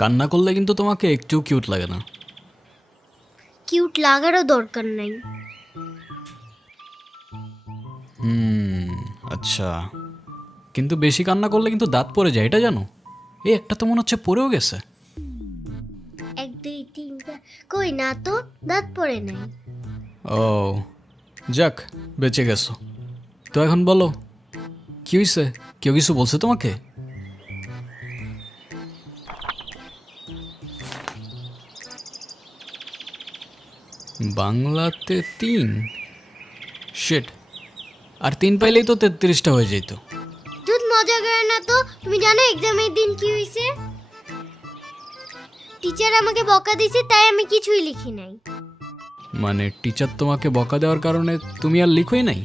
কান্না করলে কিন্তু তোমাকে একটু কিউট লাগে না। কিউট লাগারও দরকার নাই। আচ্ছা, কিন্তু বেশি কান্না করলে কিন্তু দাঁত পড়ে যায়, এটা জানো? এই একটা তো মনে হচ্ছে পড়েও গেছে। 1 2 3 4 কই না তো, দাঁত পড়ে নাই। ও যাক, বেঁচে গেছো। তো এখন বলো কি হয়েছে? কেউ কিছু বলছে তোমাকে? বাংলাতে 3? শিট, আর 3 পাইলেই তো 33টা হয়ে যেত। দুধ মজা করে না তো। তুমি জানো এক্সামের দিন কি হয়েছে? টিচার আমাকে বকা দিয়েছে, তাই আমি কিছুই লিখি নাই। মানে টিচার তোমাকে বকা দেওয়ার কারণে তুমি আর লিখোই নাই?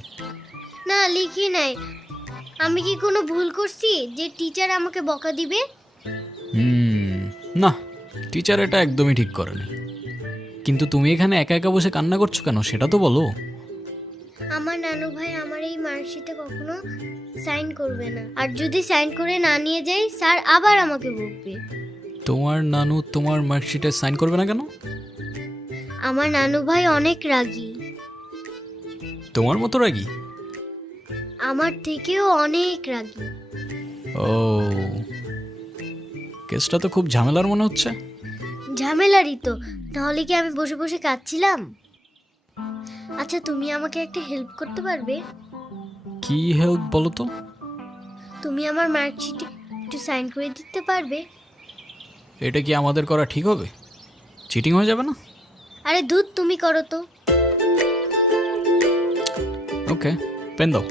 না, লিখি নাই। আমি কি কোনো ভুল করছি যে টিচার আমাকে বকা দিবে? না, টিচার এটা একদমই ঠিক করেনি। কিন্তু তুমি এখানে একা একা বসে কান্না করছো কেন, সেটা তো বলো। আমার নানু ভাই আমার এই মার্কশিটে কখনো সাইন করবে না, আর যদি সাইন করে না নিয়ে যাই স্যার আবার আমাকে বকবে। তোমার নানু তোমার মার্কশিটে সাইন করবে না কেন? আমার নানু ভাই অনেক রাগী। তোমার মতো রাগী? আমার থেকেও অনেক রাগী। ও, কেসটা তো খুব ঝামেলার মনে হচ্ছে। ঝামেলারই তো, তাহলে কি আমি বসে বসে কাঁদছিলাম? আচ্ছা, তুমি আমাকে একটা হেল্প করতে পারবে? কি হেল্প বলো তো? তুমি আমার মার্কশিটে একটু সাইন করে দিতে পারবে? এটা কি আমাদের করা ঠিক হবে? চিটিং হয়ে যাবে না? আরে দুধ, তুমি করো তো। ওকে, পেন দাও।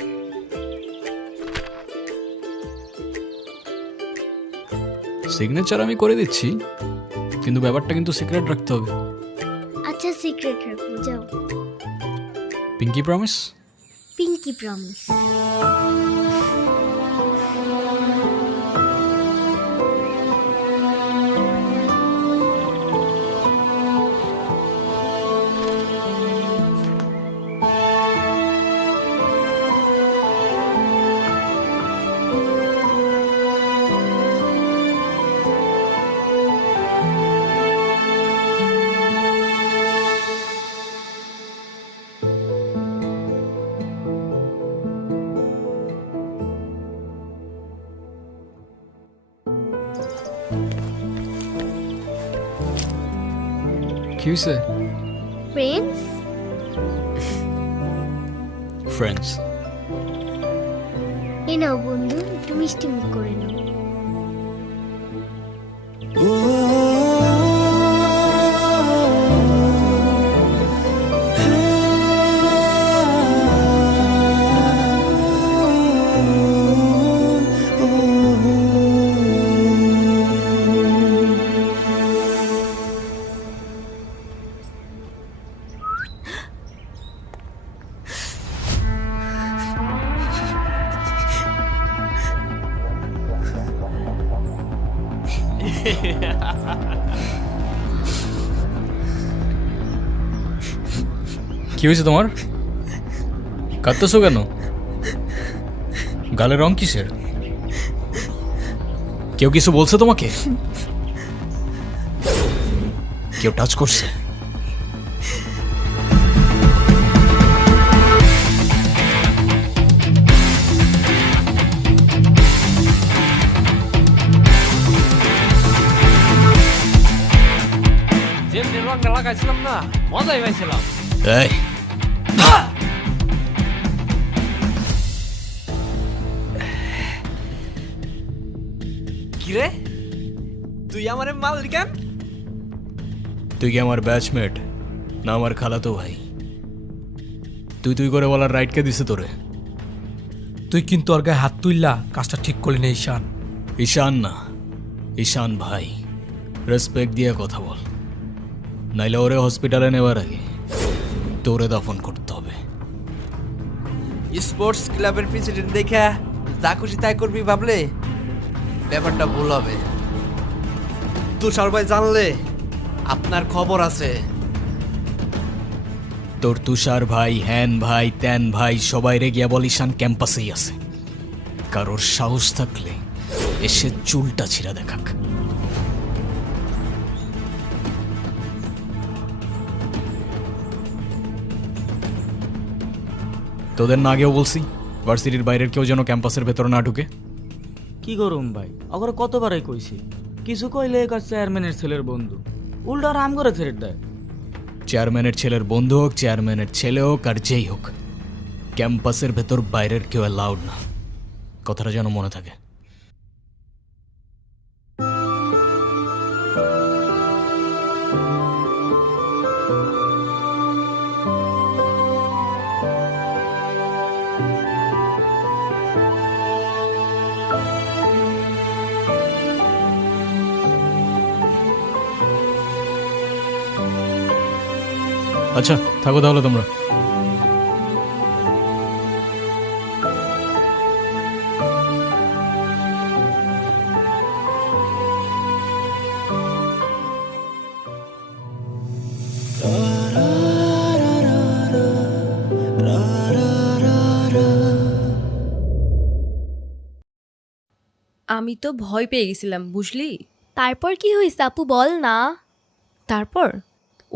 সিগনেচার আমি করে দিচ্ছি, কিন্তু ব্যাপারটা কিন্তু সিক্রেট রাখতে হবে। আচ্ছা, সিক্রেট রাখবো, যাও। Pinky promise? Pinky promise. কি হয়েছে? ফ্রেন্ডস? ফ্রেন্ডস? এ নাও বন্ধু, একটু মিষ্টি মুখ করে নাও। কি হয়েছে তোমার? কাঁদতেছো কেন? গালের রং কিসের? কেউ কিছু বলছে তোমাকে? কেউ টাচ করছে? যেমনি রঙটা লাগাইছিলাম না, মজাই পাইছিলাম। এই কিরে তুই আমারে মারলি কেন? তুই কি আমার ব্যাচমেট না আমার খালাতো ভাই? তুই তুই করে বলার রাইট কে দিছে তোরে? তুই কিন্তু ওর গায়ে হাত তুললা কাজটা ঠিক করলি না ঈশান। ঈশান না, ঈশান ভাই। রেসপেক্ট দিয়ে কথা বল, নাইলে ওরে হসপিটালে নেওয়ার আগে তোরে দাফন করতে হবে। স্পোর্টস ক্লাবের প্রেসিডেন্ট দেখা যা খুশি তাই করবি ভাবলে ব্যাপারটা ভুল হবে। তুষার ভাই জানলে আপনার খবর আছে। তোর তুষার ভাই, হ্যান ভাই, ত্যান ভাই সবাই রে গিয়া বল ঈশান ক্যাম্পাসেই আছে। কারোর সাহস থাকলে এসে চুলটা ছিঁড়া দেখাক। তোদের না আগেও বলছি ভার্সিটির বাইরের কেউ যেন ক্যাম্পাসের ভেতরে না ঢুকে। কি করুম ভাই, অগর কতবারই কইছি, কিছু কইলে কার চেয়ারম্যানের ছেলের বন্ধু, উল্টা রাম করে ছেড়ে দেয়। চেয়ারম্যানের ছেলের বন্ধু হোক, চেয়ারম্যানের ছেলে হোক, আর যেই হোক, ক্যাম্পাসের ভেতর বাইরের কেউ অ্যালাউড না। কথাটা যেন মনে থাকে। আচ্ছা থাকো তাহলে তোমরা। আমি তো ভয় পেয়ে গেছিলাম বুঝলি। তারপর কি হয়েছে আপু বল না। তারপর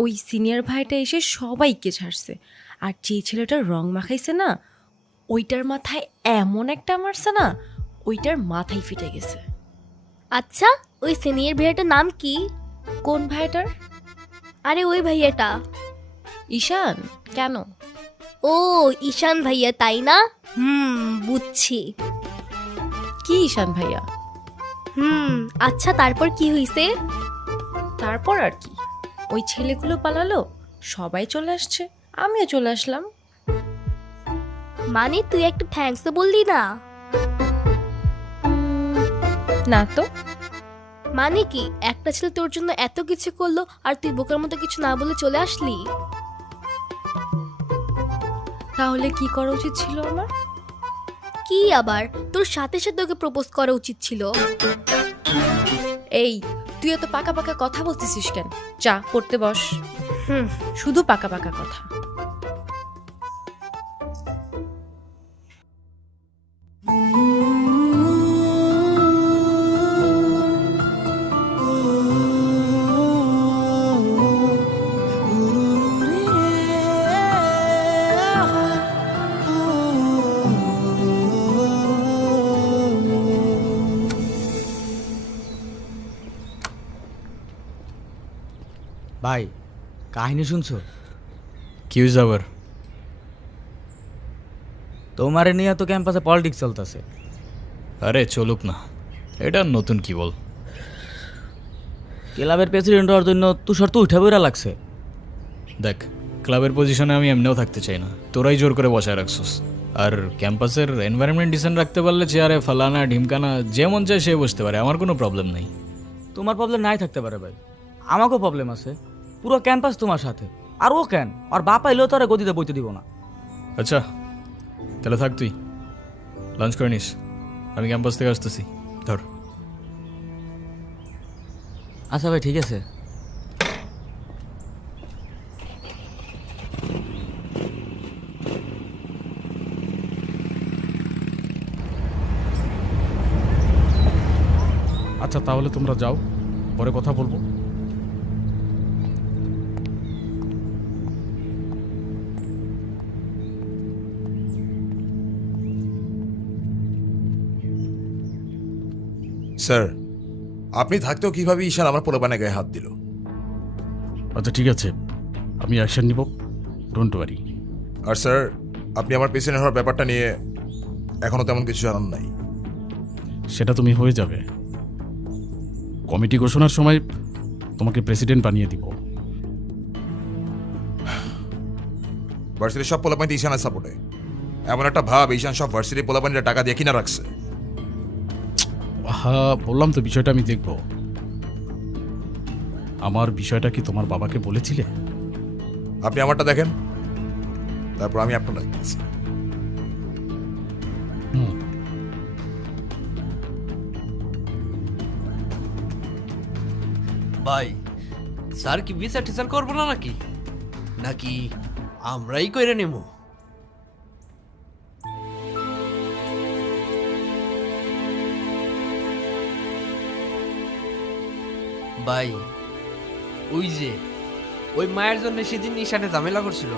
ওই সিনিয়র ভাইটা এসে সবাইকে ছাড়ছে, আর যে ছেলেটার রং মাখাইছে না ওইটার মাথায় এমন একটা মারছে না, ওইটার মাথায় ফেটে গেছে। আচ্ছা ওই সিনিয়র ভাইয়াটার নাম কি? কোন ভাইটার? আরে ওই ভাইয়াটা। ঈশান। কেন? ও ঈশান ভাইয়া তাই না? বুঝছি। কি ঈশান ভাইয়া? আচ্ছা তারপর কি হয়েছে? তারপর আর কি, ওই ছেলেগুলো পালালো, সবাই চলে আসছে, আমিও চলে আসলাম। মানে তুই একটা থ্যাঙ্কস তো বললি না? না তো। মানে কি একটা ছেলে তোর জন্য এত কিছু করলো আর তুই বোকার মতো কিছু না বলে চলে আসলি? তাহলে কি করা উচিত ছিল আমার? কি আবার, তোর সাথে সাথে ওকে প্রপোজ করা উচিত ছিল। এই তুই এত পাকা পাকা কথা বলতেছিস কেন? চা পড়তে বস। হুম। শুধু পাকা পাকা কথা। ভাই কাহিনী শুনছো? কি হয়েছে আবার? তোমারে নিয়ে তো ক্যাম্পাসে পলিটিক্স চলতেছে। আরে চলুক না, এটা নতুন কি বল। ক্লাবের প্রেসিডেন্ট হওয়ার জন্য তুষার তো উঠে বইরা লাগছে। দেখ ক্লাবের পজিশনে আমি এমনিও থাকতে চাই না, তোরাই জোর করে বসায় রাখছিস। আর ক্যাম্পাসের এনভায়রনমেন্ট ডিসেন্ট রাখতে পারলে চেয়ারে ফালানা ঢিমকানা যেমন চায় সে বসতে পারে, আমার কোনো প্রবলেম নেই। তোমার প্রবলেম নাই থাকতে পারে ভাই, আমাকেও প্রবলেম আছে। পুরো ক্যাম্পাস তোমার সাথে, আর ও কেন, আর বাপ আইলেও তো আর গদিতে বইতে দিব না। আচ্ছা তাহলে থাক, তুই লাঞ্চ করে নিস, আমি ক্যাম্পাস থেকে আসতেছি। ধর। আচ্ছা ভাই ঠিক আছে। আচ্ছা তাহলে তোমরা যাও, পরে কথা বলবো। স্যার, আপনি থাকতেও কিভাবে ঈশান আমার পোলাপানের গায়ে হাত দিল? আচ্ছা ঠিক আছে, আমি অ্যাকশন নিব, ডোন্ট ওয়ারি। আর স্যার, আপনি আমার পেছনে হওয়ার ব্যাপারটা নিয়ে এখনো তেমন কিছু জানান নাই। সেটা তুমি হয়ে যাবে, কমিটি ঘোষণার সময় তোমাকে প্রেসিডেন্ট বানিয়ে দিব। ভার্সিটির সব পোলাপানি ঈশানের সাপোর্টে। এমন একটা ভাব ঈশান সব ভার্সিটির পোলাপানিরা টাকা দিয়ে কিনা রাখছে। হ্যাঁ, বললাম তো বিষয়টা আমি দেখব। আমার বিষয়টা কি তোমার বাবাকে বলেছিলে? আপনি আমারটা দেখেন, তারপর আমি আপনার দেখতেছি। হুম, ভাই স্যার কি বিচার টিচার করবো না নাকি নাকি আমরাই কইরে নেব? ভাই ওই যে ওই মায়ের জন্য সেদিন ঈশানে ঝামেলা করছিল।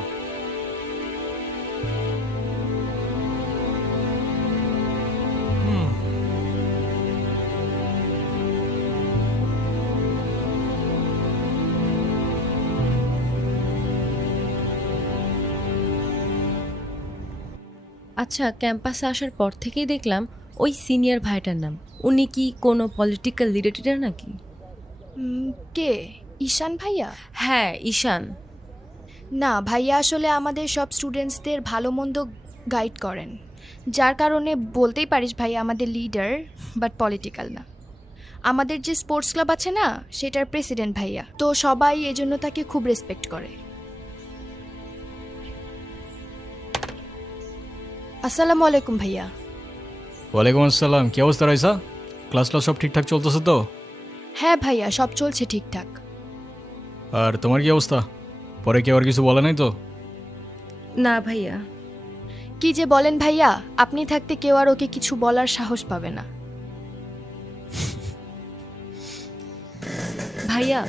আচ্ছা, ক্যাম্পাসে আসার পর থেকেই দেখলাম ওই সিনিয়র ভাইটার নাম। উনি কি কোনো পলিটিক্যাল লিডার নাকি? কে? ঈশান ভাইয়া? হ্যাঁ, ঈশান। না, ভাইয়া আসলে আমাদের সব স্টুডেন্টসদের ভালো মন্দ গাইড করেন, যার কারণে বলতেই পারিস ভাইয়া আমাদের লিডার, বাট পলিটিক্যাল না। আমাদের যে স্পোর্টস ক্লাব আছে না, সেটার প্রেসিডেন্ট ভাইয়া, তো সবাই এজন্য তাকে খুব রেসপেক্ট করে। আসসালামু আলাইকুম ভাইয়া। ওয়ালাইকুম আসসালাম। কি অবস্থা রাইসা? ক্লাস সব ঠিকঠাক চলতেছে তো? হ্যাঁ ভাইয়া, সব চলছে ঠিকঠাক। আর তোমার কি অবস্থা? পরে কেউ আর কিছু বলে নাই তো? না ভাইয়া। কি যে বলেন ভাইয়া, আপনি থাকতে কেউ আর ওকে কিছু বলার সাহস পাবে না। ভাইয়া,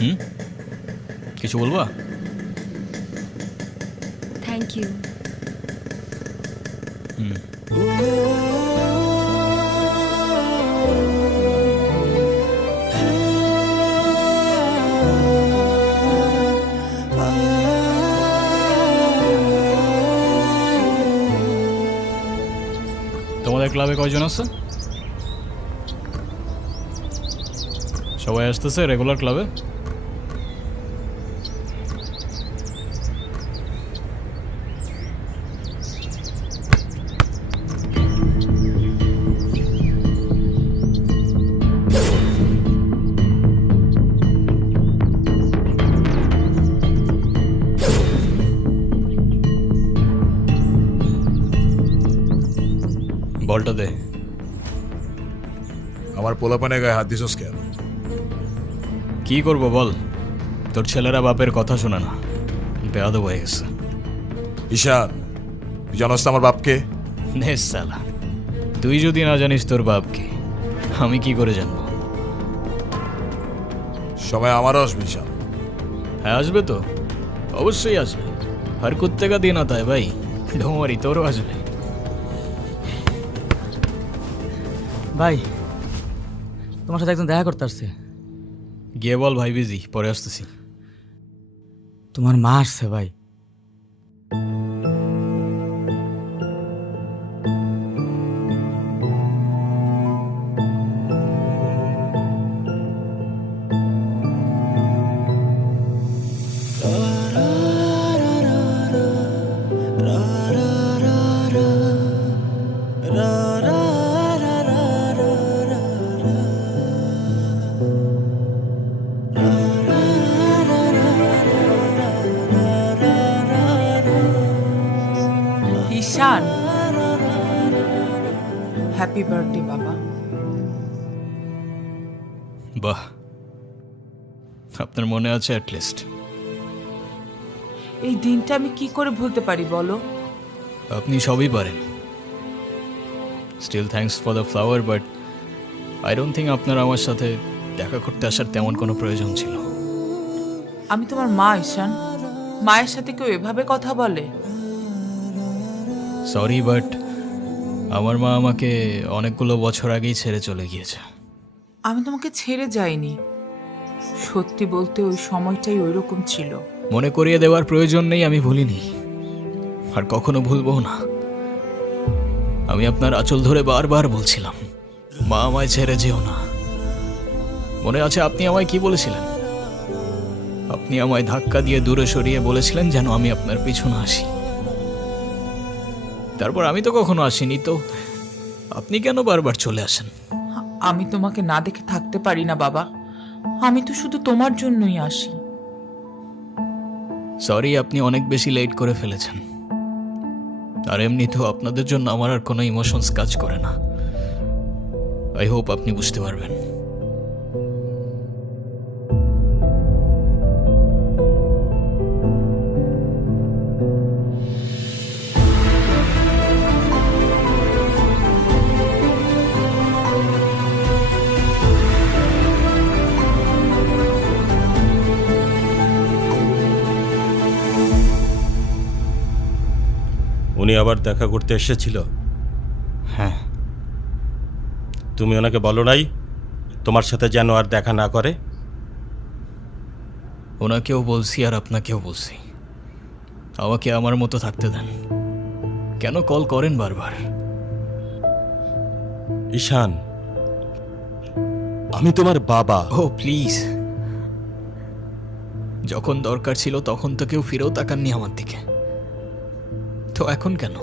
হুম, কিছু বলবা? Thank you. হুম, তোমাদের ক্লাবে কয়জন আছে? সবাই আসতেছে রেগুলার ক্লাবে? বলটা দে। আমার পোলাপানের গায়ে হাত দিছস কেন? কি করব বল, তোর ছেলেরা বাপের কথা শোনে না, বেয়াদব হয়ে গেছে। ঈশান, তুই জানোস তো আমার বাপকে? নে সালা, তুই যদি না জানিস তোর বাপকে, আমি কি করে জানবো? সময় আমারও আসবে ঈশান। হ্যাঁ আসবে তো, অবশ্যই আসবে। হর কুত্তে কা দিন আতা হ্যায় ভাই, ডোমারি তোরও আসবে। ভাই তোমার সাথে একজন দেখা করতে আসছে। গিয়ে বল ভাই বিজি, পরে আসতেছি। তোমার মা আসছে ভাই। ঈশান, হ্যাপি বার্থডে বাবা। বাহ, আপনার মনে আছে অ্যাটলিস্ট। এই দিনটা আমি কি করে ভুলতে পারি বলো? আপনি সবই পারেন। Still thanks for the flower, but I don't think আপনার আমার সাথে দেখা করতে আসার তেমন কোনো প্রয়োজন ছিল। আমি তোমার মা ঈশান, মায়ের সাথে কেউ এভাবে কথা বলে? সরি, বাট আমার মা আমাকে অনেকগুলো বছর আগেই ছেড়ে চলে গিয়েছে। আমি তোমাকে ছেড়ে যাইনি, সত্যি বলতে ওই সময়টাই ওইরকম ছিল। মনে করিয়ে দেওয়ার প্রয়োজন নেই, আমি ভুলিনি আর কখনো ভুলবো না। আমি আপনার আঁচল ধরে বারবার বলছিলাম, মা আমায় ছেড়ে যেও না, মনে আছে আপনি আমায় কি বলেছিলেন? আপনি আমায় ধাক্কা দিয়ে দূরে সরিয়ে বলেছিলেন যেন আমি আপনার পিছনে আসি। তারপর আমি তো কখনো আসিনি, তো আপনি কেন বারবার চলে আসেন? আমি তোমাকে না দেখে থাকতে পারি না বাবা, আমি তো শুধু তোমার জন্যই আসি। সরি, আপনি অনেক বেশি লেট করে ফেলেছেন। আর এমনিতেও আপনাদের জন্য আমার আর কোনো ইমোশনস কাজ করে না। আই হোপ আপনি বুঝতে পারবেন। উনি আবার দেখা করতে এসেছিল? হ্যাঁ। তুমি ওনাকে বলো নাই তোমার সাথে যেন আর দেখা না করে? ওনাকেও বলছি আর আপনাকেও বলছি, আমাকে আমার মতো থাকতে দেন। কেন কল করেন বারবার? ঈশান, আমি তোমার বাবা। ও প্লিজ, যখন দরকার ছিল তখন তো কেউ ফিরেও তাকাননি আমার দিকে, তো এখন কেন?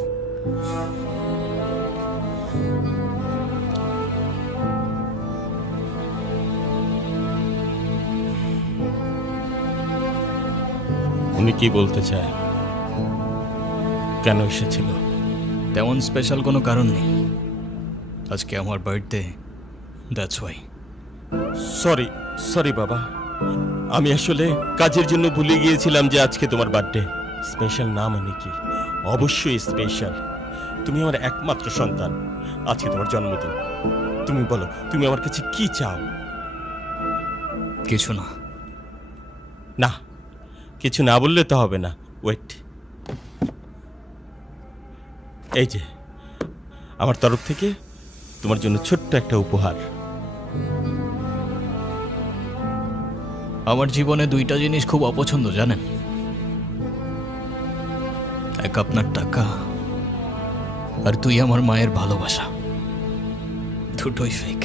উনি কি বলতে চায়? কেন এসেছিল? তেমন স্পেশাল কোনো কারণ নেই, আজকে আমার birthday, that's why. Sorry sorry বাবা, আমি আসলে কাজের জন্য ভুলে গিয়েছিলাম যে আজকে তোমার বার্থডে। স্পেশাল না মানে কি? অবশ্যই স্পেশাল। তুমি আমার একমাত্র সন্তান, আজকে তোমার জন্মদিন। তুমি বলো, তুমি আমার কাছে কি চাও? কিছু না। না, কিছু না বললে তো হবে না। ওয়েট, এই যে আমার তরফ থেকে তোমার জন্য ছোট্ট একটা উপহার। আমার জীবনে দুইটা জিনিস খুব অপছন্দ জানেন, এক আপনার টাকা আর তুই আমার মায়ের ভালোবাসা। দুটোই ফেক।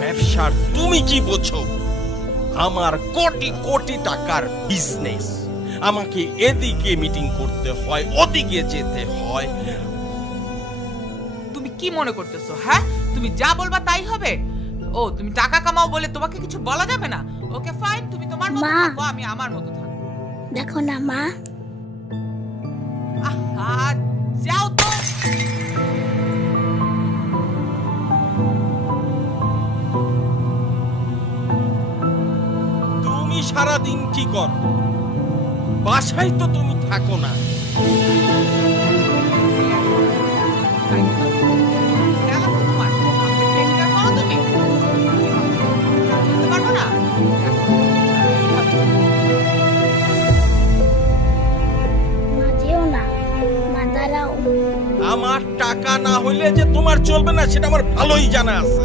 ব্যবসার তুমি কি বোঝো? আমার কোটি কোটি টাকার বিজনেস, আমাকে এদিকে মিটিং করতে হয়, ওদিকে যেতে হয়। তুমি কি মনে করতেছো? হ্যাঁ, তুমি যা বলবা তাই হবে? ও, তুমি টাকা কামাও বলে তোমাকে কিছু বলা যাবে না? ওকে ফাইন, তুমি তোমার মতো মা। থাকো, আমি আমার মতো থাকবো। দেখো না মা, আহা, যাও তো। তুমি সারাদিন কি কর? বাসায় তো তুমি থাকো না। খেয়াল আছে তোমার? আমাকে take care করো তুমি? বলতে পারবো না? মা যেও না, মা দাঁড়াও। আমার টাকা না হইলে যে তোমার চলবে না সেটা আমার ভালোই জানা আছে।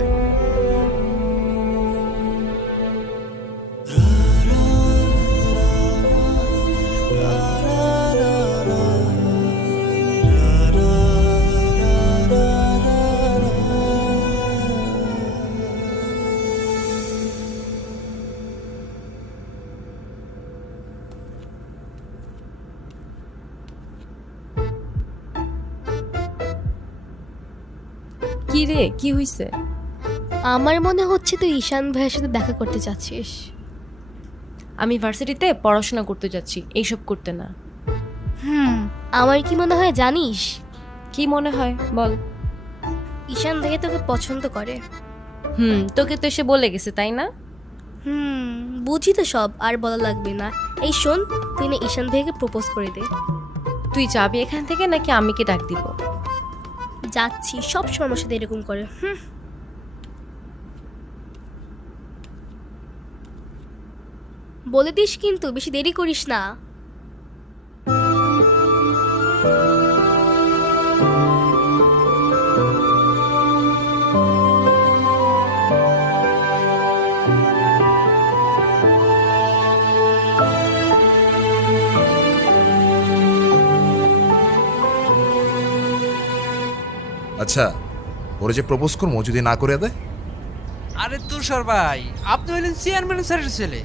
কি রে, কি হইছে? আমার মনে হচ্ছে তুই ঈশান ভাইয়ের সাথে দেখা করতে চাচ্ছিস। আমি ভার্সিটিতে পড়াশোনা করতে যাচ্ছি, এইসব করতে না। আমার কি মনে হয় জানিস? কি মনে হয় বল? ঈশান ভাইয়া তোকে পছন্দ করে। তোকে তো এসে বলে গেছে তাই না? বুঝি তো সব, আর বলা লাগবে না। এই শোন, তুই না ঈশান ভাইয়াকে প্রপোজ করে দে। তুই যাবি এখান থেকে নাকি আমি কি ডাক দিব? যাচ্ছি, সব সময় আমার সাথে এরকম করে। বলে দিস কিন্তু, বেশি দেরি করিস না। আচ্ছা, ওরা যে প্রপোজ করবো যদি না করে দেয়? আরে তুষার ভাই, আপনি হইলেন চেয়ারম্যান স্যারের ছেলে।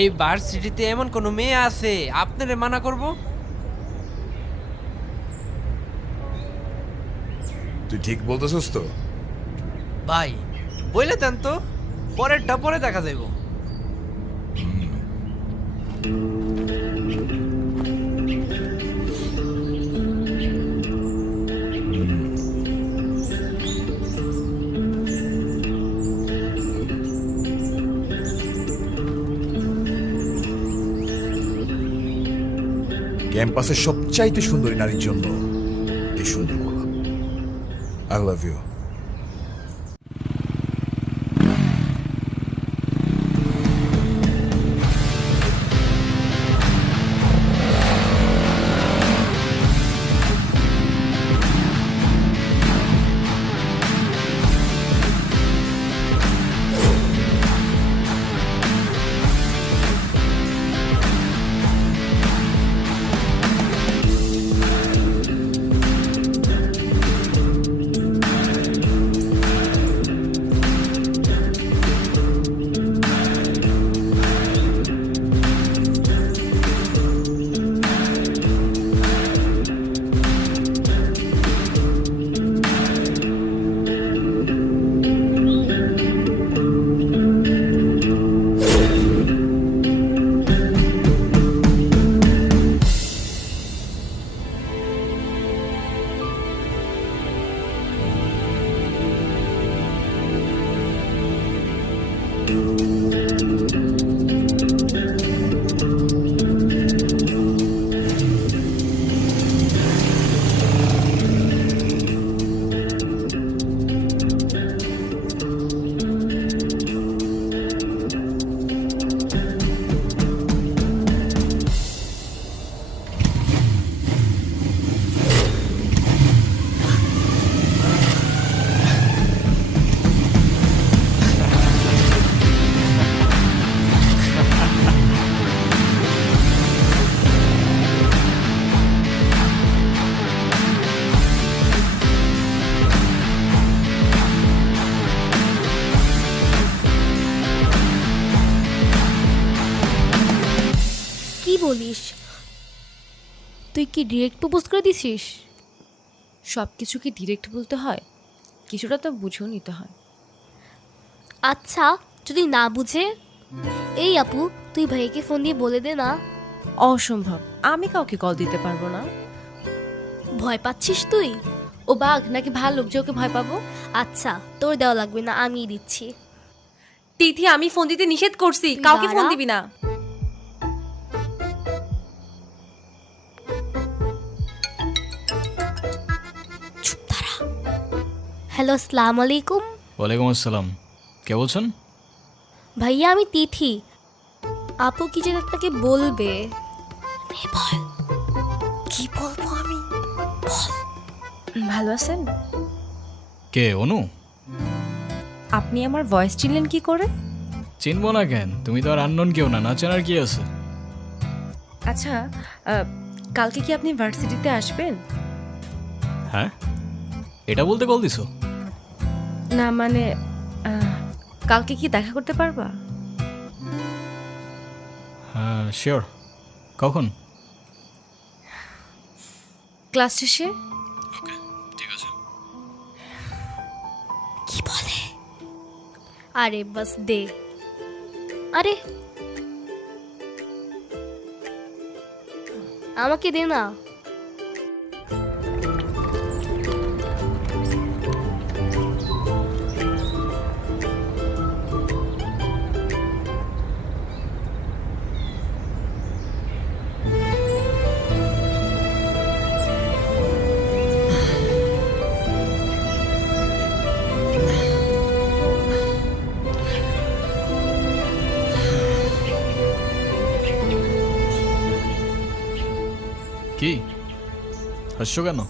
এই ভার্সিটিতে এমন কোনো মেয়ে আছে আপনারে মানা করব? তুই ঠিক বলতেছিস তো? ভাই বলে দেন তো, পরেরটা পরে দেখা যাইব। ক্যাম্পাসের সবচাইতে সুন্দরী নারীর জন্য এই সুন্দর গোলাপ। I love you. কি বলিস? তুই কি ডিরেক্ট প্রপোজ করে দিছিস? সব কিছু কি ডিরেক্ট বলতে হয়? কিছুটা তো বুঝেও নিতে হয়। আচ্ছা, যদি না বুঝে? এই আপু, তুই ভাইকে ফোন দিয়ে বলে দে না। অসম্ভব, আমি কাউকে কল দিতে পারবো না। ভয় পাচ্ছিস তুই? ও বাঘ নাকি ভাল্লুক যে ওকে ভয় পাবো? আচ্ছা, তোর দেওয়া লাগবে না, আমিই দিচ্ছি। তিথি, আমি ফোন দিতে নিষেধ করছি, তুই কাউকে ফোন দাঁড়া। দিবি না। হ্যালো, আসসালামু আলাইকুম। ওয়ালাইকুম আসসালাম। কে বলছেন? ভাইয়া, আমি তিথি। আপু কি যেন আপনাকে বলবে। বল, কি বলবো আমি? ভালো আছেন? কে? অনু? আপনি আমার ভয়েস চিনলেন কি করে? চিনবো না কেন? তুমি তো আর আননোন কেউ না, না চেনার কি আছে? আচ্ছা, কালকে কি আপনি ভার্সিটিতে আসবেন? হ্যাঁ, এটা বলতে কল দিছো? না মানে কালকে কি দেখা করতে পারবা? হ্যাঁ শিওর। কখন? ক্লাস শেষে। ওকে, ঠিক আছে। কি বলে? আরে বাস দে। আরে আমাকে দে না। কি হাসছো কেন?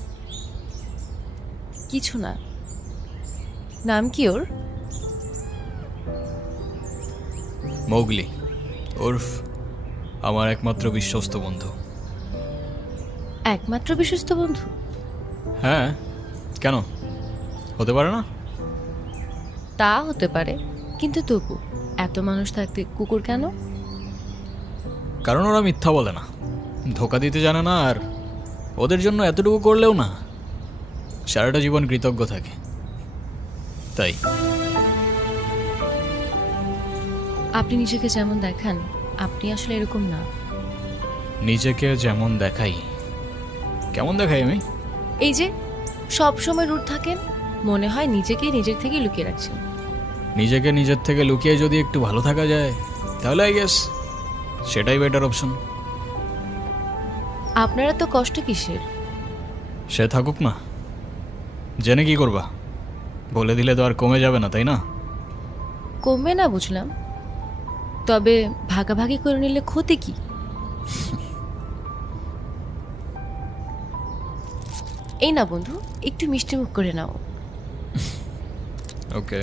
কিছু না। নাম কি ওর? মৌগলি, ওরফ আমার একমাত্র বিশ্বস্ত বন্ধু। একমাত্র বিশ্বস্ত বন্ধু? হ্যাঁ, কেন হতে পারে না? তা হতে পারে, কিন্তু তবু এত মানুষ থাকতে কুকুর কেন? কারণ ওরা মিথ্যা বলে না, ধোকা দিতে জানে না, আর ওদের জন্য এতটুকু করলেও না সারাটা জীবন কৃতজ্ঞ থাকে, তাই। আপনি নিজেকে যেমন দেখান আপনি আসলে এরকম না। নিজেকে যেমন দেখাই? কেমন দেখাই আমি? এই যে সব সময় রুট থাকেন, মনে হয় নিজেকে নিজের থেকে লুকিয়ে রাখছেন। নিজেকে নিজের থেকে লুকিয়ে যদি একটু ভালো থাকা যায় তাহলে আই গেস সেটাই বেটার অপশন। আপনারা তো কষ্ট কিসের? সে থাকুক না, জেনে কি করবা? বলে দিলে তো আর কমে যাবে না, তাই না? কমবে না বুঝলাম, তবে ভাগাভাগি করে নিলে ক্ষতি কি? এই না বন্ধু, একটু মিষ্টি মুখ করে নাও। ওকে।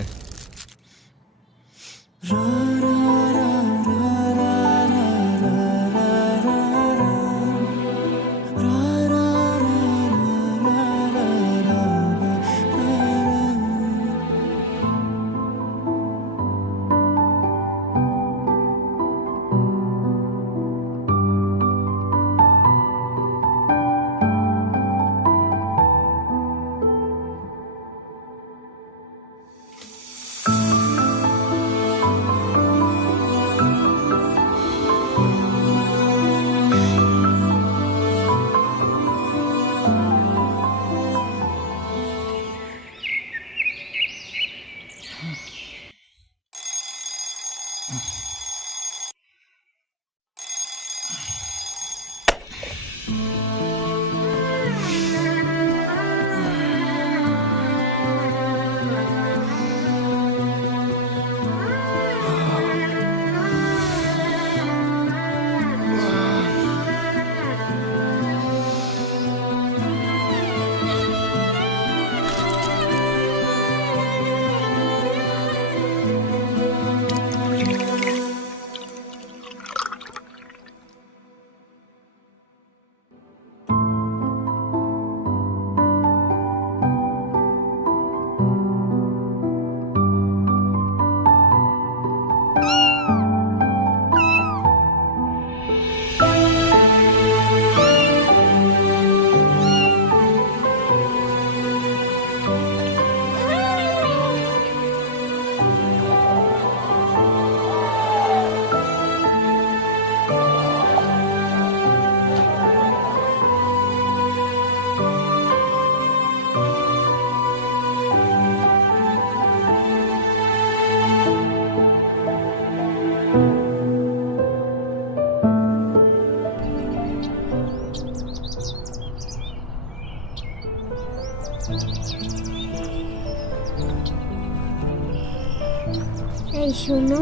এই শোনো,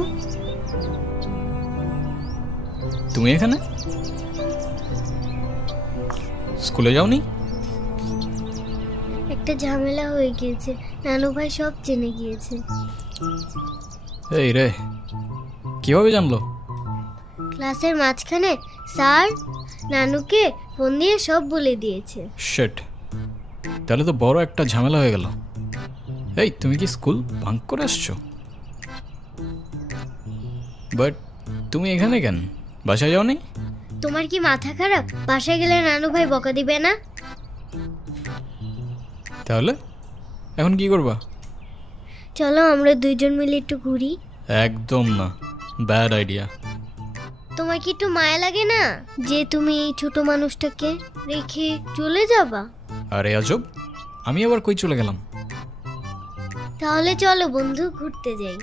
তুমি এখানে? স্কুলে যাওনি? একটা ঝামেলা হয়ে গিয়েছে, নানু ভাই সব জেনে গিয়েছে। এই রে, কিভাবে জানলো? ক্লাসের মাঝখানে স্যার নানুকে ফোন দিয়ে সব বলে দিয়েছে। শিট, তাহলে তো বড় একটা ঝামেলা হয়ে গেল। এই, তুমি কি স্কুল ভাঙ করে আসছো? বাট তুমি এখানে কেন? বাসায় যাওনি? তোমার কি মাথা খারাপ? বাসায় গেলে নানু ভাই বকা দিবে না? তাহলে এখন কি করবা? চলো আমরা দুইজন মিলে একটু ঘুরি। একদম না, ব্যাড আইডিয়া। তোমার কি একটু মায়া লাগে না যে তুমি এই ছোট মানুষটাকে রেখে চলে যাবা? আরে আজব, আমি আবার কই চলে গেলাম? তাহলে চলো বন্ধু, ঘুরতে যাই।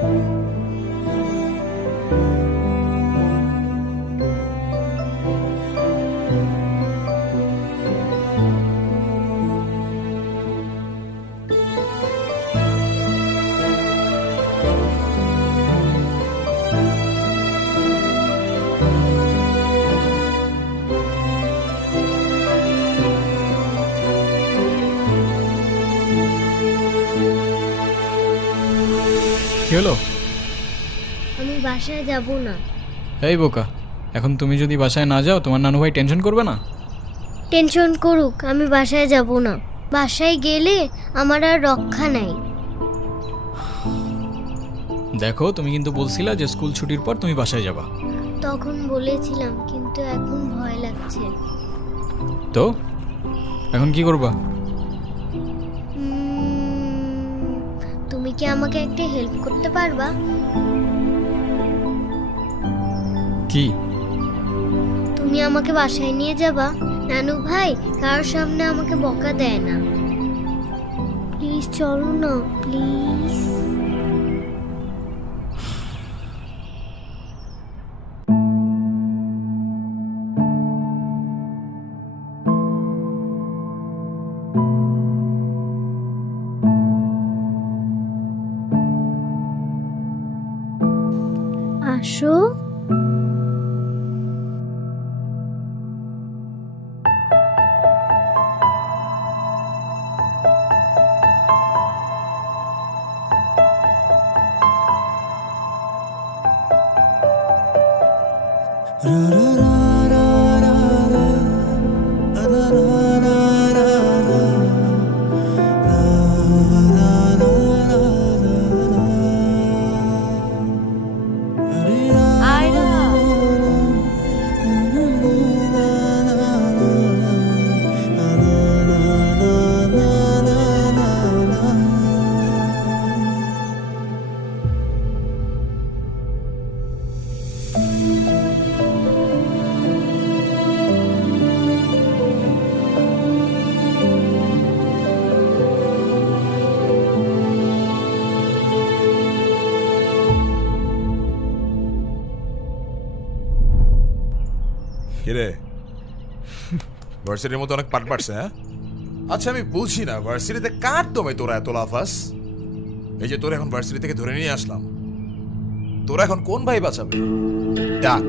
কি হলো? আমি বাসায় যাব না। এই বোকা, এখন তুমি যদি বাসায় না যাও তোমার নানু ভাই টেনশন করবে না? টেনশন করুক, আমি বাসায় যাব না। বাসায় গেলে আমার আর রক্ষা নাই। দেখো, তুমি কিন্তু বলছিলা যে স্কুল ছুটির পর তুমি বাসায় যাবা। তখন বলেছিলাম, কিন্তু এখন ভয় লাগছে। তো এখন কি করবা? তুমি কি আমাকে একটা হেল্প করতে পারবা? কি? তুমি আমাকে বাসায় নিয়ে যাবা? নানু ভাই কারোর সামনে আমাকে বকা দেয় না। প্লিজ চলো না, প্লিজ। আসো। কিরে, ভার্সিটির মতো অনেক পাট পাটছে, হ্যাঁ? আচ্ছা, আমি বুঝি না ভার্সিটিতে কার তোমে তোরা এত লাফাস? এই যে তোরা এখন ভার্সিটি থেকে ধরে নিয়ে আসলাম, তোরা এখন কোন ভাই বাঁচাবে? ডাক।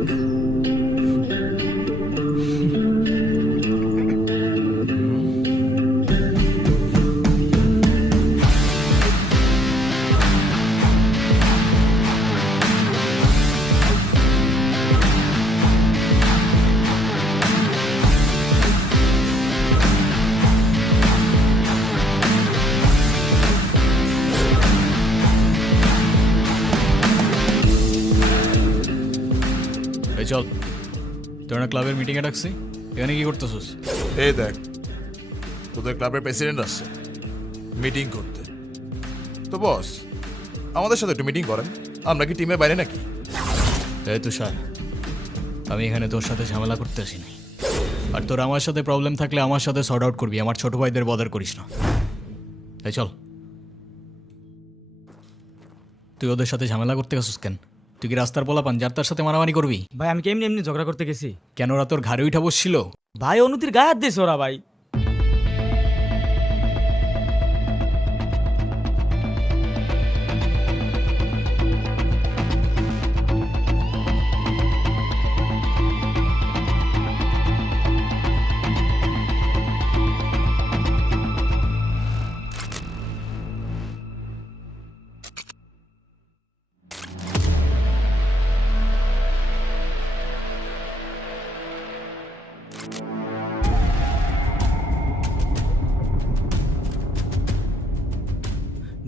এই চল, তোর না ক্লাবের মিটিংয়ে ডাকছি, এখানে কি করতেছিস? এই দেখ, তোদের ক্লাবের প্রেসিডেন্ট আসছে মিটিং করতে। তো বস, আমাদের সাথে একটু মিটিং করেন। আমরা কি টিমের বাইরে নাকি? এই তুষার, আমি এখানে তোর সাথে ঝামেলা করতে আসিনি। আর তোর আমার সাথে প্রবলেম থাকলে আমার সাথে সর্ট আউট করবি, আমার ছোট ভাইদের বদার করিস না। এই চল। তুই ওদের সাথে ঝামেলা করতে গেছিস কেন? তুই কি রাস্তার পোলাপান যার তার সাথে মারামারি করবি? ভাই আমি কি এমনি এমনি ঝগড়া করতে গেছি? কেন, ওরা তোর ঘাড়ে উঠা বসছিল? ভাই অনুতির গায়ে হাত দিয়েছে ওরা ভাই।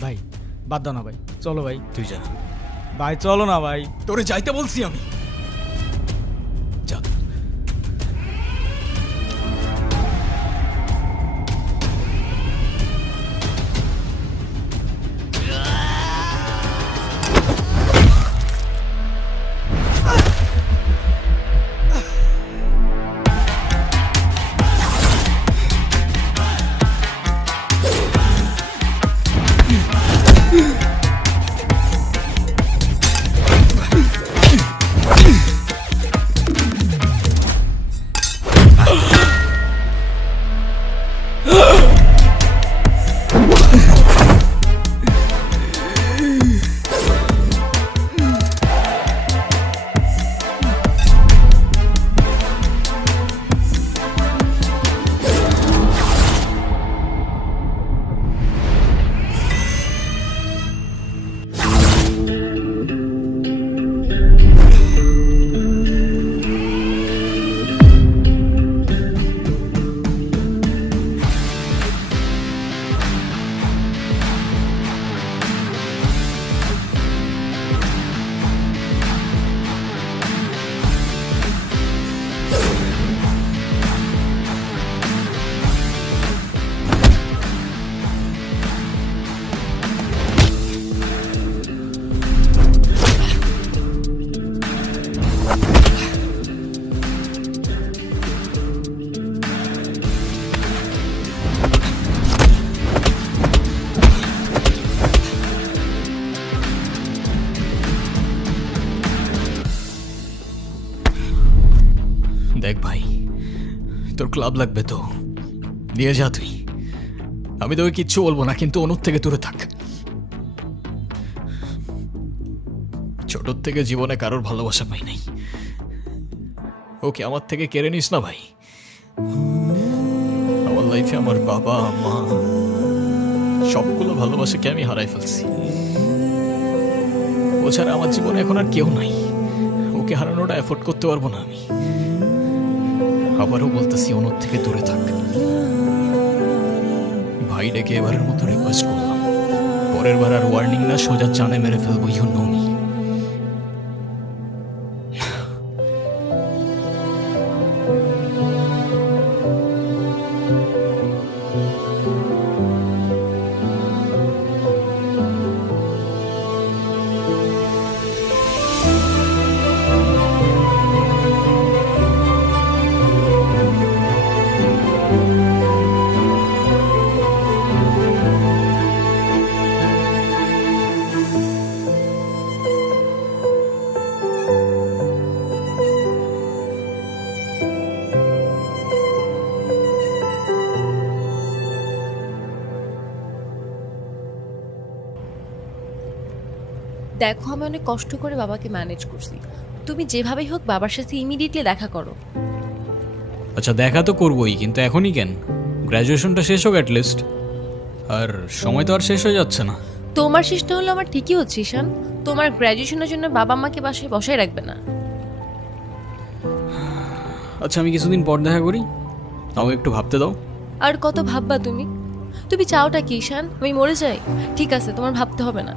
ভাই বাদ দাও না ভাই, চলো ভাই। তুই যা ভাই চলো না ভাই। তোরে যাইতে বলছি আমি। যা। দেখ ভাই, তোর ক্লাব লাগবে তো দিয়ে যা তুই, আমি তোকে কিচ্ছু বলবো না, কিন্তু অনুর থেকে দূরে থাক। ছোটোর থেকে জীবনে কারোর ভালোবাসা পাই নাই, ওকে আমার থেকে কেড়ে নিস না ভাই। আমার লাইফে আমার বাবা মা সবগুলো ভালোবাসাকে আমি হারাই ফেলছি, ও ছাড়া আমার জীবনে এখন আর কেউ নাই, ওকে হারানোটা এফোর্ড করতে পারবো না আমি। আবারও বলতেছি অনুর থেকে দূরে থাক ভাই, ডেকে এবারের মতো রিকোয়েস্ট করলাম, পরের বার আর ওয়ার্নিং না, সোজা জানে মেরে ফেলবো। You know me. দেখো আমি অনেক কষ্ট করে বাবাকে ম্যানেজ করছি, তুমি যেভাবেই হোক বাবার সাথে ইমিডিয়েটলি দেখা করো। আচ্ছা দেখা তো করবোই, কিন্তু এখনই কেন? গ্র্যাজুয়েশনটা শেষ হোক অ্যাটলিস্ট, আর সময় তো আর শেষ হয়ে যাচ্ছে না। তোমার শেষ না হলে আমার ঠিকই হচ্ছে ঈশান, তোমার গ্র্যাজুয়েশনের জন্য বাবা মাকে বাসায় বসায় রাখবে না। আচ্ছা আমি কিছুদিন পর দেখা করি, আমাকে একটু ভাবতে দাও। আর কত ভাববা তুমি? তুমি চাওটা কি ঈশান, আমি মরে যাই? ঠিক আছে, তোমার ভাবতে হবে না।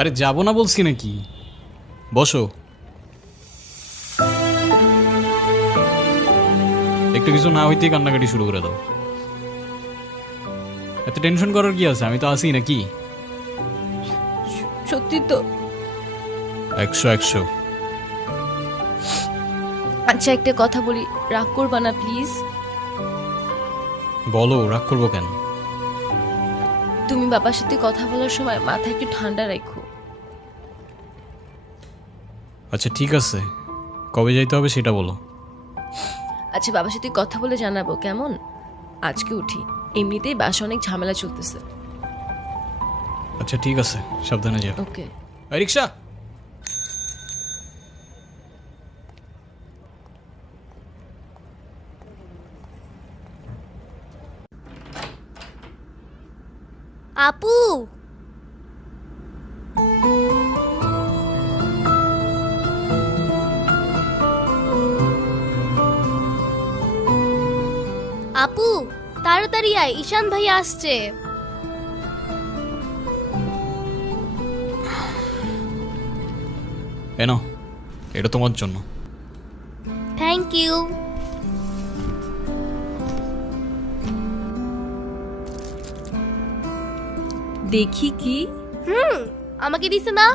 আরে যাবো না বলছি নাকি, বসো। একটু কিছু না হইতেই কান্নাকাটি শুরু করে দাও। এত টেনশন করার কি আছে, আমি তো আসি নাকি। সত্যি তো? 100 আচ্ছা একটা কথা বলি, রাগ করবা না প্লিজ? বলো, রাগ করবো কেন? তুমি বাবার সাথে কথা বলার সময় মাথা একটু ঠান্ডা রাখো। আচ্ছা ঠিক আছে, কবে যাইতে হবে সেটা বলো। আচ্ছা বাবার সাথে কথা বলে জানাবো কেমন? আজকে উঠি, এমনিতেই বাসা অনেক ঝামেলা চলতেছে। আচ্ছা ঠিক আছে, সাবধানে যাও। ওকে। রিক্সা। আপু, আপু তাড়াতাড়ি আয়, ঈশান ভাই আসছে। এ নাও, এটা তোমার জন্য। Thank you. দেখি কি? আমাকে দিছে না?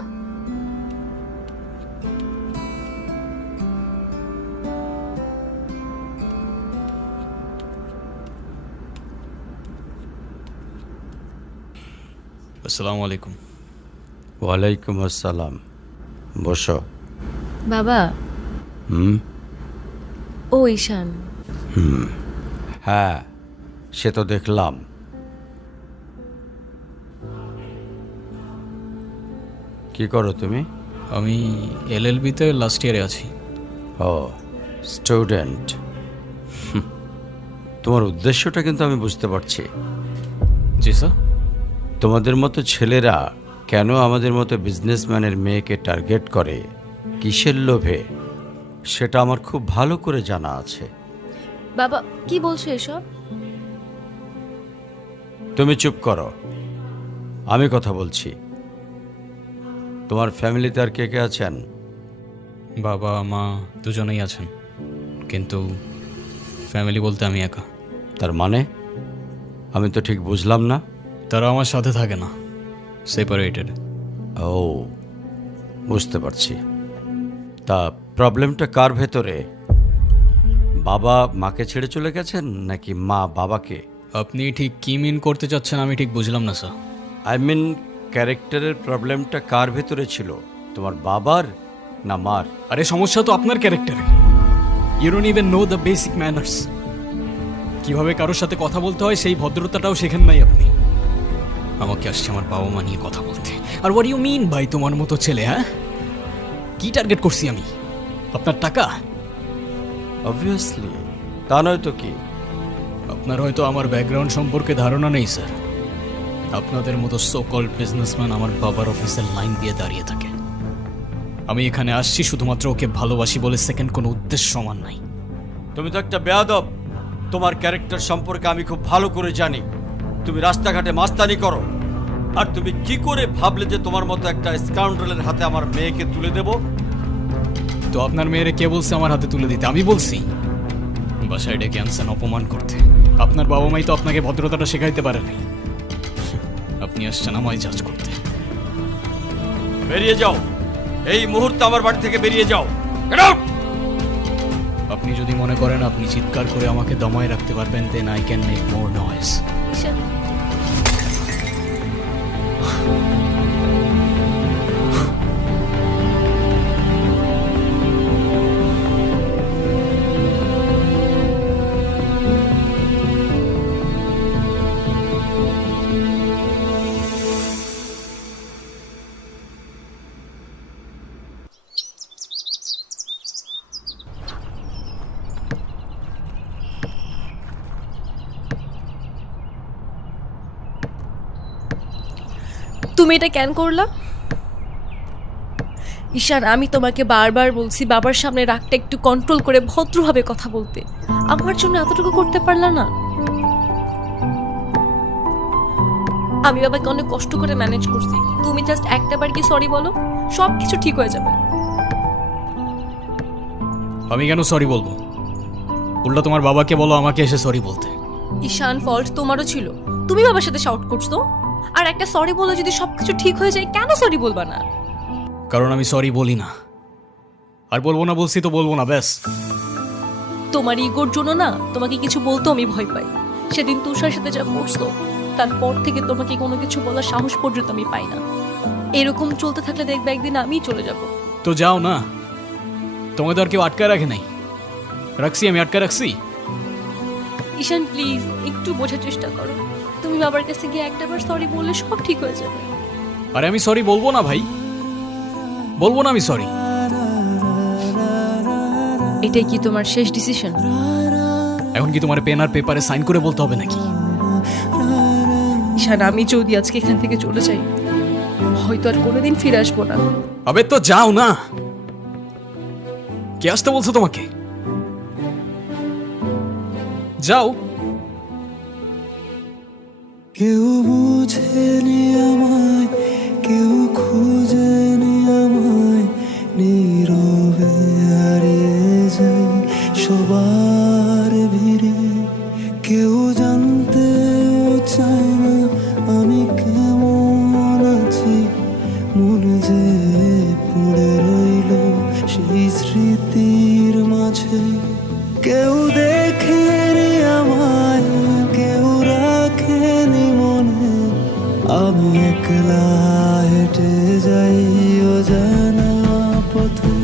আসসালামু আলাইকুম। ওয়ালাইকুম আসসালাম, বসো। বাবা। হুম। ও ঈশান। হ্যাঁ সে তো দেখলাম। কি করো তুমি? আমি LLB-তে লাস্ট ইয়ারে আছি। ও স্টুডেন্ট। তোমার উদ্দেশ্যটা কিন্তু আমি বুঝতে পারছি। জি স্যার। তোমাদের মতো ছেলেরা কেন আমাদের মতো বিজনেসম্যানের মেয়েকে টার্গেট করে, কিসের লোভে, সেটা আমার খুব ভালো করে জানা আছে। বাবা কি বলছো এসব? তুমি চুপ করো, আমি কথা বলছি। তোমার ফ্যামিলিতে আর কে কে আছেন? বাবা মা দুজনেই আছেন, কিন্তু ফ্যামিলি বলতে আমি একা। তার মানে আমি তো ঠিক বুঝলাম না। তারা আমার সাথে থাকে না, সেপারেটেড। ও বুঝতে পারছি। তা প্রবলেমটা কার ভেতরে? বাবা মাকে ছেড়ে চলে গেছেন নাকি মা বাবাকে? আপনি ঠিক কি মিন করতে চাচ্ছেন আমি ঠিক বুঝলাম না স্যার। আই মিন ক্যারেক্টারের প্রবলেমটা কার ভেতরে ছিল, তোমার বাবার না মার? আরে সমস্যা তো আপনার ক্যারেক্টারে। You don't even know the basic manners. কিভাবে কারোর সাথে কথা বলতে হয় সেই ভদ্রতাটাও শেখেন নাই আপনি। আমাকে আসছে আমার বাবা মা নিয়ে কথা বলতে। আর হোয়াট ইউ মিন ভাই তোমার মতো ছেলে? হ্যাঁ, কি টার্গেট করছি আমি? আপনার টাকা? অবভিয়াসলি, তা নয় তো কি। আপনার হয়তো আমার ব্যাকগ্রাউন্ড সম্পর্কে ধারণা নেই স্যার। আপনাদের মতো সো কল্ড বিজনেসম্যান আমার বাবার অফিসের লাইন দিয়ে দাঁড়িয়ে থাকে। আমি এখানে আসছি শুধুমাত্র ওকে ভালোবাসি বলে, সেকেন্ড কোনো উদ্দেশ্য সমান নাই। তুমি তো একটা বেয়াদব। তোমার ক্যারেক্টার সম্পর্কে আমি খুব ভালো করে জানি। তুমি রাস্তাঘাটে মাস্তানি করো, আর তুমি কি করে ভাবলে যে তোমার মতো একটা স্কাউন্ডারের হাতে আমার মেয়েকে তুলে দেব? তো আপনার মেয়েরে কে বলছে আমার হাতে তুলে দিতে? আমি বলছি? বাসায় ডেকে আনছেন অপমান করতে। আপনার বাবা মাই তো আপনাকে ভদ্রতাটা শেখাইতে পারে নাই। আপনি আসছেন আমায় জাজ করতে। বেরিয়ে যাও, এই মুহূর্তে আমার বাড়ি থেকে বেরিয়ে যাও। Get out! আপনি যদি মনে করেন আপনি চিৎকার করে আমাকে দমায় রাখতে পারবেন, then I can make more noise. Ishaan, তুমি এটা কেন করলা? ঈশান, আমি তোমাকে বারবার বলছি বাবার সামনে রাগটা একটু কন্ট্রোল করে ভদ্রভাবে কথা বলতে। আমার জন্য এতটুকু করতে পারলা না? আমি বাবাকে অনেক কষ্ট করে ম্যানেজ করছি। তুমি জাস্ট একটাবার কি সরি বলো, সব কিছু ঠিক হয়ে যাবে। আমি কেন সরি বলবো? উল্টা তোমার বাবাকে বলো আমাকে এসে সরি বলতে। ঈশান, ফল্ট তোমারও ছিল। তুমি বাবার সাথে শাউট করছো, আর একটা সরি বলে যদি সবকিছু ঠিক হয়ে যায়, কেন সরি বলবা না? কারণ আমি সরি বলি না, আর বলবো না। বলছি তো বলবো না, ব্যাস। তোমার ইগোর জন্য না তোমাকে কিছু বলতেও আমি ভয় পাই। সেদিন তুষার সাথে যা করছো, তারপর থেকে তোমাকে কোনো কিছু বলার সাহস পর্যন্ত আমি পাই না। এরকম চলতে থাকলে দেখবে একদিন আমিই চলে যাব। তো যাও না, তোমাদের আর কেউ আটকায় রাখে নাই। রাখছি, আমি আটকায় রাখছি। ঈশান প্লিজ একটু বোঝার চেষ্টা করো। তুমি বাবার কাছে গিয়ে একটাবার সরি বললে সব ঠিক হয়ে যাবে। আরে আমি সরি বলবো না ভাই, বলবো না আমি সরি। এটাই কি তোমার শেষ ডিসিশন? এখন কি তোমার পেন আর পেপারে সাইন করে বলতে হবে নাকি? ঈশান, আমি যদি আজকে এখান থেকে চলে যাই, হয়তো আর কোনোদিন ফিরে আসবো না। আবে তো যাও না। কে আসতে বলছো তোমাকে? যাও। কেউ বুঝেনি আমায়, কেউ খুঁজেনি আমায়, নীরবে হারিয়ে যাই সবার ভিড়ে। কেউ জানতেও চায় না আমি কেমন আছি, মনে যে পড়ে রইল সেই স্মৃতির মাঝে। কেউ দেখেনি আমায়, কেউ রাখেনি মনে, আমি একলা হেঁটে যাই অজানা পথে।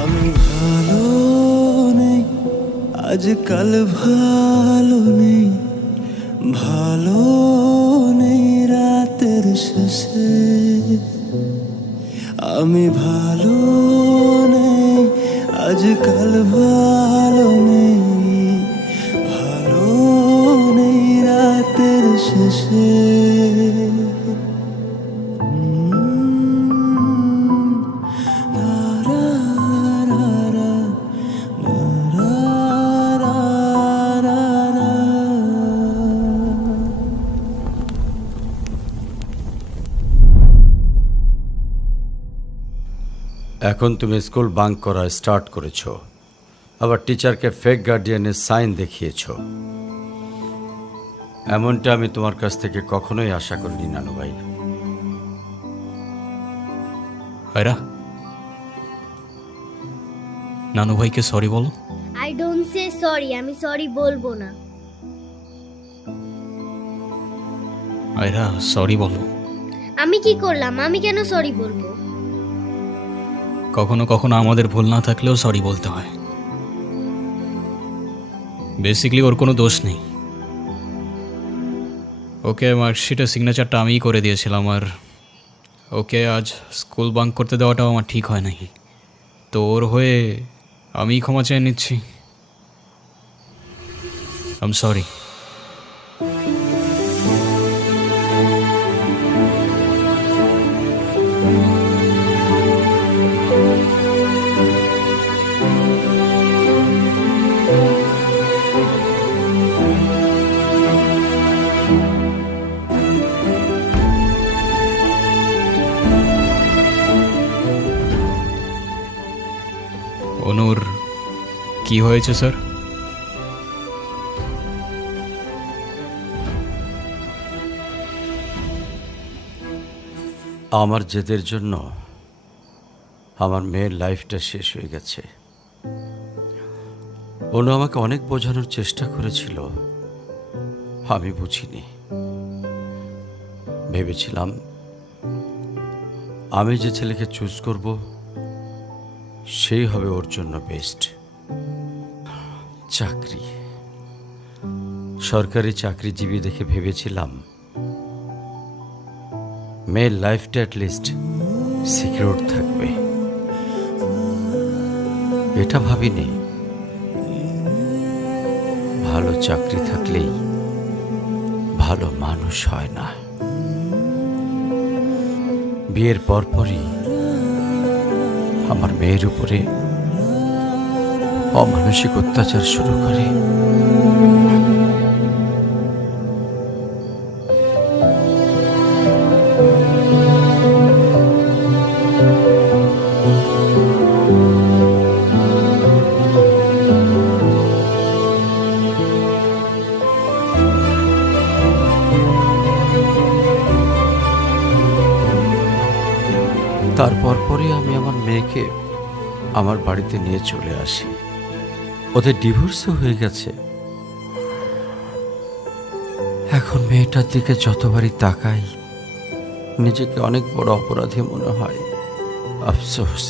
আমি ভালো নেই, আজকাল ভালো নেই, ভালো নেই রাতের শেষে। আমি ভালো নেই, আজকাল ভালো নেই, ভালো নেই রাতের শেষে। এখন তুমি স্কুল বাঙ্ক করা স্টার্ট করেছো, আবার টিচারকে ফেক গার্ডিয়ানের সাইন দেখিয়েছো। এমনটা আমি তোমার কাছ থেকে কখনোই আশা করিনি নানু ভাই। হায়রা, নানু ভাইকে সরি বলো। আই ডোন্ট সে সরি, আমি সরি বলবো না। আয়রা সরি বলো। আমি কি করলাম? আমি কেন সরি বলবো? কখনো কখনো আমাদের ভুল না থাকলেও সরি বলতে হয়। বেসিক্যালি ওর কোনো দোষ নেই। ওকে মার্কশিটের সিগনেচারটা আমিই করে দিয়েছিলাম, আর ওকে আজ স্কুল বাঙ্ক করতে দেওয়াটাও আমার ঠিক হয় নাই। তো ওর হয়ে আমিই ক্ষমা চেয়ে নিচ্ছি। I am sorry. অনুর কি হয়েছে স্যার? আমার জেদের জন্য আমার মেয়ের লাইফটা শেষ হয়ে গেছে। অনু আমাকে অনেক বোঝানোর চেষ্টা করেছিল, আমি বুঝিনি। ভেবেছিলাম আমি যে ছেলেকে চুজ করব সেই হবে ওর জন্য বেস্ট। চাকরি, সরকারি চাকরিজীবী দেখে ভেবেছিলাম মেয়ের লাইফটা অ্যাটলিস্ট সিকিউর থাকবে। এটা ভাবিনি ভালো চাকরি থাকলেই ভালো মানুষ হয় না। বিয়ের পরপরই আমার মেয়ের উপরে অমানসিক অত্যাচার শুরু করে। তারপর পরে আমি আমার মেয়েকে আমার বাড়িতে নিয়ে চলে আসি। ওদের ডিভোর্সও হয়ে গেছে। এখন মেয়েটার দিকে যতবারই তাকাই নিজেকে অনেক বড় অপরাধী মনে হয়। আফসোস,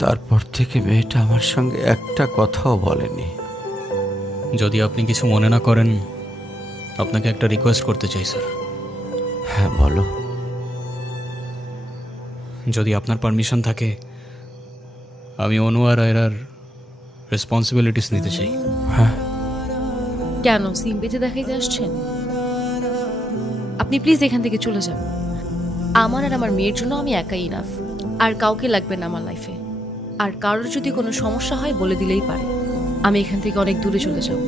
তারপর থেকে মেয়েটা আমার সঙ্গে একটা কথাও বলেনি। যদি আপনি কিছু মনে না করেন, আপনাকে একটা রিকোয়েস্ট করতে চাই স্যার। হ্যাঁ বলো। যদি আপনার পারমিশন থাকে, আমি অনু আর আয়রার রেসপন্সিবিলিটিস নিতে চাই। হ্যাঁ। কেন সিম পেতে দেখাইতে আসছেন? আপনি প্লিজ এখান থেকে চলে যান। আমার আর আমার মেয়ের জন্য আমি একাই ইনাফ, আর কাউকে লাগবে না আমার লাইফে। আর কারোর যদি কোনো সমস্যা হয় বলে দিলেই পারে। আমি এখান থেকে অনেক দূরে চলে যাব।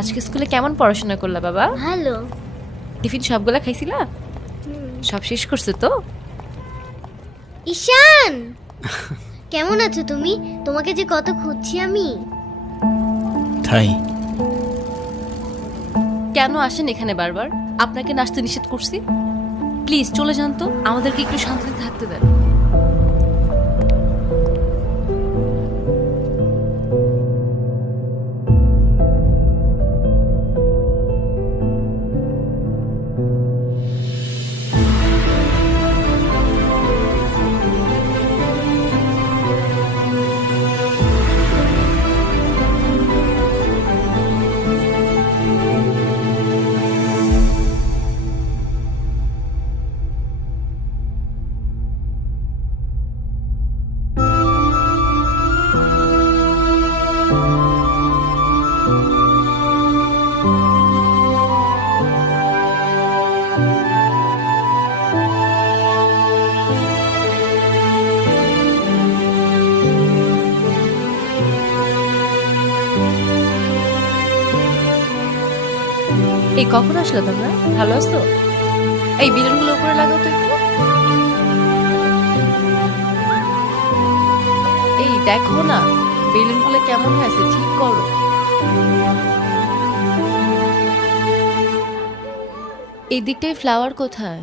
আজকে স্কুলে কেমন পড়াশোনা করলা বাবা? ভালো। টিফিন সবগুলা খাইছিলা? সব শেষ করছো তো? ঈশান, কেমন আছো তুমি? তোমাকে যে কত খুঁজছি আমি। তাই কেন আসেন এখানে বারবার? আপনাকে নাচতে নিষেধ করছি? প্লিজ চলে যান তো, আমাদেরকে একটু শান্তিতে থাকতে দেন। এই কখন আসলে তোমরা? ভালো আছো? এই বেলুনগুলো উপরে লাগাও তো একটু। এই দেখো না বেলুনগুলো কেমন হয়েছে, ঠিক করো। এই দিকটায় ফ্লাওয়ার কোথায়?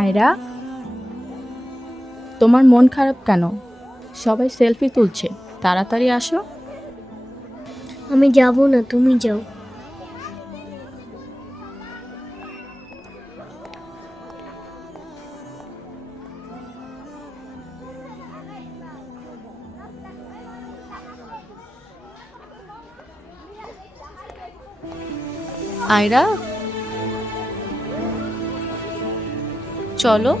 আয়রা, তোমার মন খারাপ কেন? সবাই সেলফি তুলছে, তাড়াতাড়ি আসো। আমি যাব না, তুমি যাও। আয়রা চলো,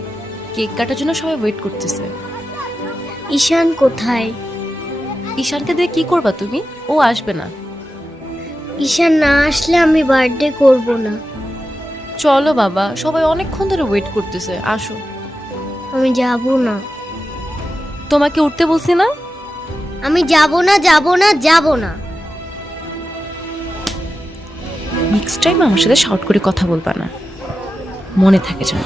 কেক কাটার জন্য সবাই ওয়েট করতেছে। ঈশান কোথায়? ঈশানকে দিয়ে কি করবা তুমি? ও আসবে না। ঈশান না আসলে আমি বার্থডে করব না। চলো বাবা, সবাই অনেকক্ষণ ধরে ওয়েট করতেছে, আসো। আমি যাব না। তোমাকে উঠতে বলছি না? আমি যাব না, যাব না, যাব না। নেক্সট টাইম আমার সাথে শর্ট করে কথা বলবা না, মনে থাকে যেন।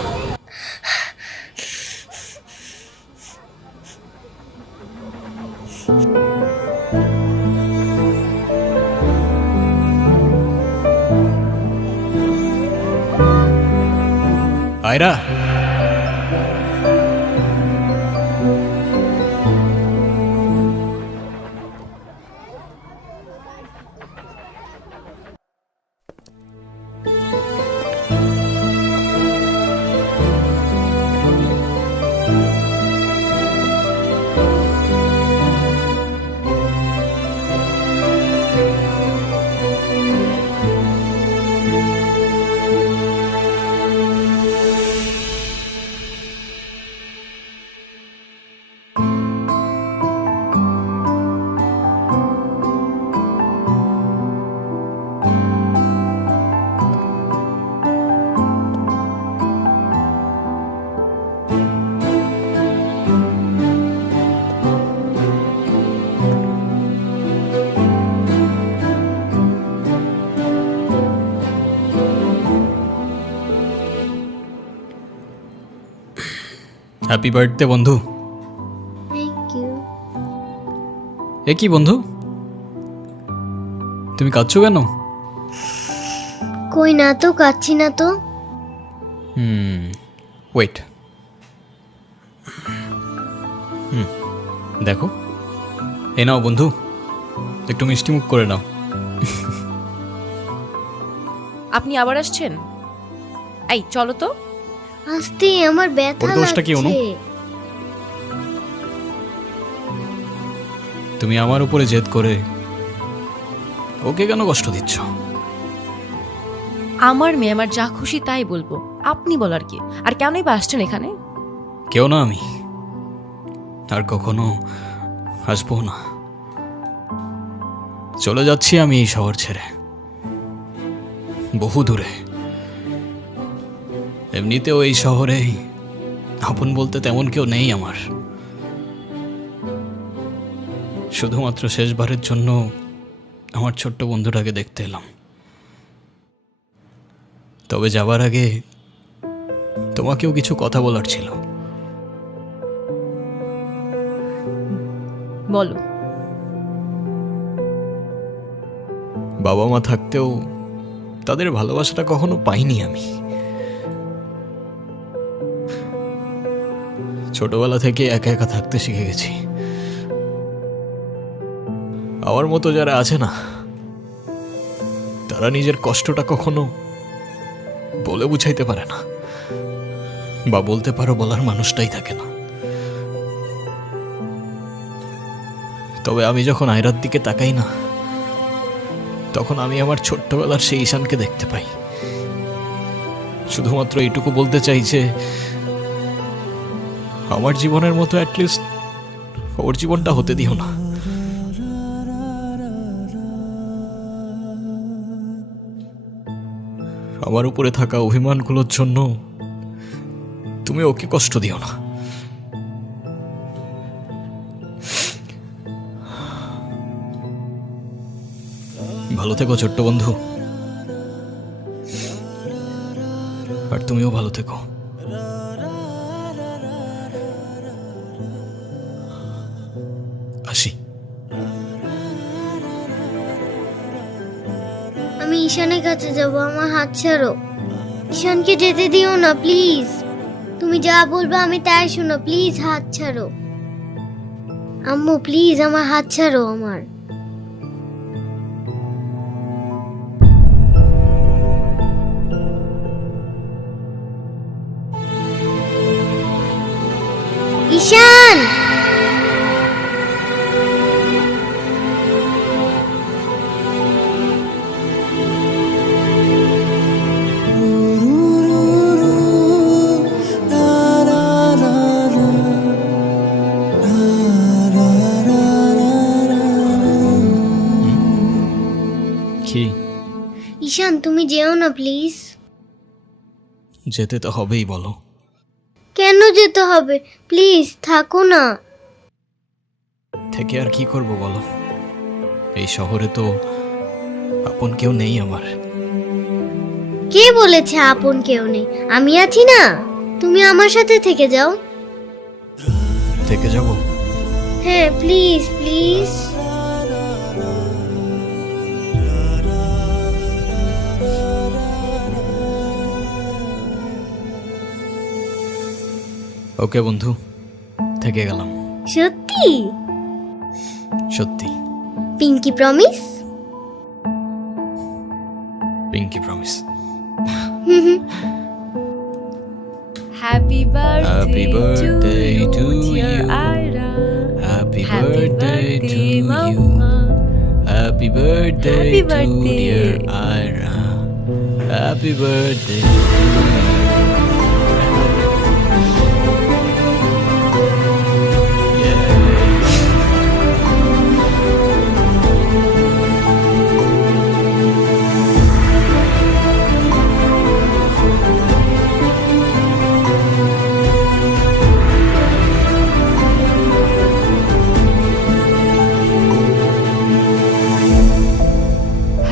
আয়রা, হ্যাপি বার্থডে বন্ধু। Thank you. এ কি বন্ধু, তুমি কাঁদছো কেন? কই না তো, কাচ্ছি না তো। ওয়েট, দেখো, এ নাও বন্ধু, একটু মিষ্টি মুখ করে নাও। আপনি আবার আসছেন? এই চলো তো। আস্তে, আমার ব্যথা ওর দোষটা কি অনু? লাগছে। তুমি আমার উপরে জেদ করে ওকে কেন কষ্ট দিচ্ছ? আমার মেয়ে, আমার যা খুশি তাই বলবো, আপনি বলার কি? আর কেনই বা আসছেন এখানে? কেউ না আমি, আর কখনো আসবো না। চলে যাচ্ছি আমি এই শহর ছেড়ে, বহু দূরে। এমনিতেও এই শহরে আপন বলতে তেমন কেউ নেই আমার। শুধুমাত্র শেষবারের জন্য আমার ছোট্ট বন্ধুটাকে দেখতে এলাম। তবে যাবার আগে তোমাকেও কিছু কথা বলার ছিল। বলো। বাবা মা থাকতেও তাদের ভালোবাসাটা কখনো পাইনি আমি। ছোটবেলা থেকে একা একা থাকতে শিখে গেছি। আমার মতো যারা আছে না, তারা নিজের কষ্টটা কখনো বলে বুঝাইতে পারে না, বা বলতে পারো বলার মানুষটাই থাকে না। তবে আমি যখন আয়রার দিকে তাকাই না, তখন আমি আমার ছোট্টবেলার সেই ঈশানকে দেখতে পাই। শুধুমাত্র এইটুকু বলতে চাই যে আমার জীবনের মতো অ্যাটলিস্ট ওর জীবনটা হতে দিও না। আমার উপরে থাকা অভিমানগুলোর জন্য তুমি ওকে কষ্ট দিও না। ভালো থেকো ছোট্ট বন্ধু, আর তুমিও ভালো থেকো। আসি। আমি ঈশানের কাছে যাব, আমার হাত ছাড়ো। ঈশানকে যেতে দিও না প্লিজ। তুমি যা বলবে আমি তাই শোনো, প্লিজ হাত ছাড়ো। আম্মু প্লিজ আমার হাত ছাড়ো। আমার ঈশান, কি? ঈশান তুমি যেও না প্লিজ। যেতে তো হবেই, বলো। কেন যেতে হবে? প্লিজ থাকো না। থেকে আর কি করব বলো, এই শহরে তো আপন কেউ নেই আমার। কে বলেছে আপন কেউ নেই? আমি আছি না, তুমি আমার সাথে থেকে যাও। থেকে যাব? হ্যাঁ প্লিজ প্লিজ। ওকে বন্ধু, থেকে গেলাম। সত্যি? সত্যি। Pinky promise? Pinky promise. Happy Happy birthday to you. Ira. Happy Happy birthday to birthday, you. Mama. Happy birthday Happy to birthday. dear Ira. Happy birthday to you.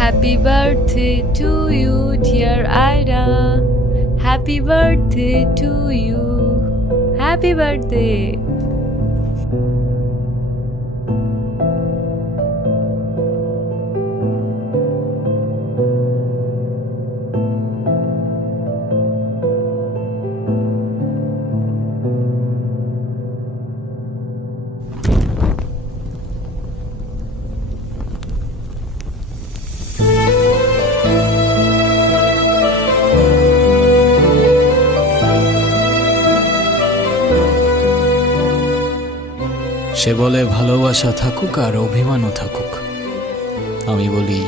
Happy birthday to you, dear Ira. Happy birthday to you. Happy birthday. সে বলে ভালোবাসা থাকুক আর অভিমানও থাকুক। আমি বলি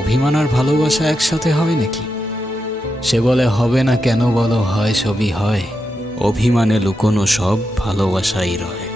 অভিমান আর ভালোবাসা একসাথে হবে নাকি? সে বলে হবে না কেন বলো, হয় সবই হয়, অভিমানে লুকোনো সব ভালোবাসাই রয়।